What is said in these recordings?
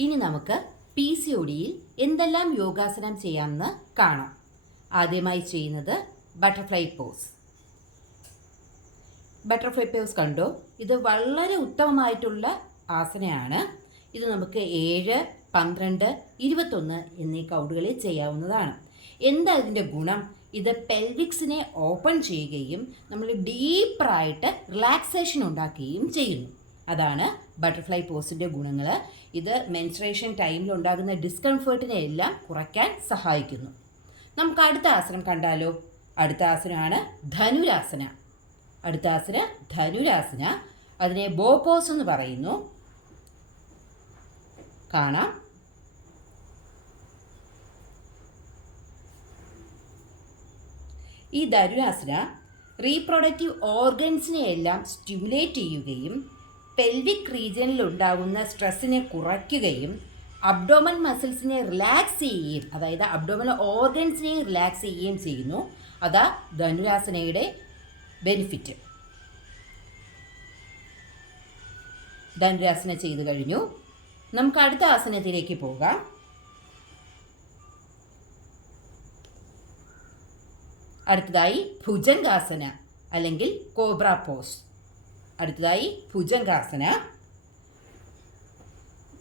ഇനി നമുക്ക് PCODയിൽ എന്തെല്ലാം യോഗാസനം ചെയ്യാമെന്ന് കാണാം. ആദ്യമായി ചെയ്യുന്നത് ബട്ടർഫ്ലൈ പോസ്. ബട്ടർഫ്ലൈ പോസ് കണ്ടോ? ഇത് വളരെ ഉത്തമമായിട്ടുള്ള ആസനയാണ്. ഇത് നമുക്ക് 7, 12, 21 എന്നീ കൗണ്ടുകളിൽ ചെയ്യാവുന്നതാണ്. എന്താ ഇതിൻ്റെ ഗുണം? ഇത് പെൽവിക്സിനെ ഓപ്പൺ ചെയ്യുകയും നമ്മൾ ഡീപ്പറായിട്ട് റിലാക്സേഷൻ ഉണ്ടാക്കുകയും ചെയ്യുന്നു. അതാണ് ബട്ടർഫ്ലൈ പോസിൻ്റെ ഗുണങ്ങൾ. ഇത് മെൻസ്ട്രേഷൻ ടൈമിൽ ഉണ്ടാകുന്ന ഡിസ്കംഫേർട്ടിനെ എല്ലാം കുറയ്ക്കാൻ സഹായിക്കുന്നു. നമുക്ക് അടുത്ത ആസനം കണ്ടാലോ? അടുത്ത ആസനമാണ് ധനുരാസന. അടുത്ത ആസന ധനുരാസന. അതിനെ ബോ പോസ് എന്ന് പറയുന്നു. കാണാം. ഈ ധനുരാസന റീപ്രൊഡക്റ്റീവ് ഓർഗൻസിനെ എല്ലാം സ്റ്റിമുലേറ്റ് ചെയ്യുകയും പെൽവിക് റീജിയനിൽ ഉണ്ടാകുന്ന സ്ട്രെസ്സിനെ കുറയ്ക്കുകയും അബ്ഡോമൻ മസിൽസിനെ റിലാക്സ് ചെയ്യുകയും, അതായത് അബ്ഡോമൻ ഓർഗൻസിനെ റിലാക്സ് ചെയ്യുകയും ചെയ്യുന്നു. അതാ ധനുരാസനയുടെ ബെനിഫിറ്റ്. ധനുരാസന ചെയ്തു കഴിഞ്ഞു. നമുക്ക് അടുത്ത ആസനത്തിലേക്ക് പോകാം. അടുത്തതായി ഭുജംഗാസന അല്ലെങ്കിൽ കോബ്ര പോസ്. അടുത്തതായി ഭുജംഗാസന.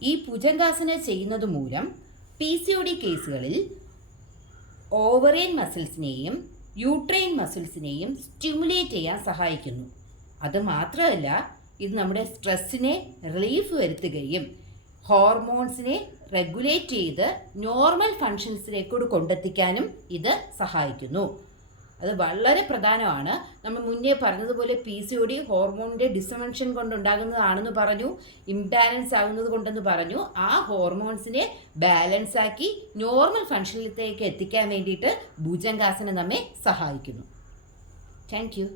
ഈ ഭുജംഗാസന ചെയ്യുന്നത് മൂലം PCOD കേസുകളിൽ ഓവറിയൻ മസിൽസിനെയും യൂട്രൈൻ മസിൽസിനെയും സ്റ്റിമുലേറ്റ് ചെയ്യാൻ സഹായിക്കുന്നു. അതുമാത്രമല്ല, ഇത് നമ്മുടെ സ്ട്രെസ്സിനെ റിലീഫ് വരുത്തുകയും ഹോർമോൺസിനെ റെഗുലേറ്റ് ചെയ്ത് നോർമൽ ഫങ്ഷൻസിലേക്ക് കൊണ്ടെത്തിക്കാനും ഇത് സഹായിക്കുന്നു. അത് വളരെ പ്രധാനമാണ്. നമ്മൾ മുന്നേ പറഞ്ഞതുപോലെ PCOD ഹോർമോണിൻ്റെ ഡിസ്ഫങ്ഷൻ കൊണ്ടുണ്ടാകുന്നതാണെന്ന് പറഞ്ഞു, ഇംബാലൻസ് ആകുന്നത് കൊണ്ടെന്ന് പറഞ്ഞു. ആ ഹോർമോൺസിനെ ബാലൻസ് ആക്കി നോർമൽ ഫങ്ഷനിലേക്ക് എത്തിക്കാൻ വേണ്ടിയിട്ട് ഭുജംഗാസനം നമ്മെ സഹായിക്കുന്നു. Thank you.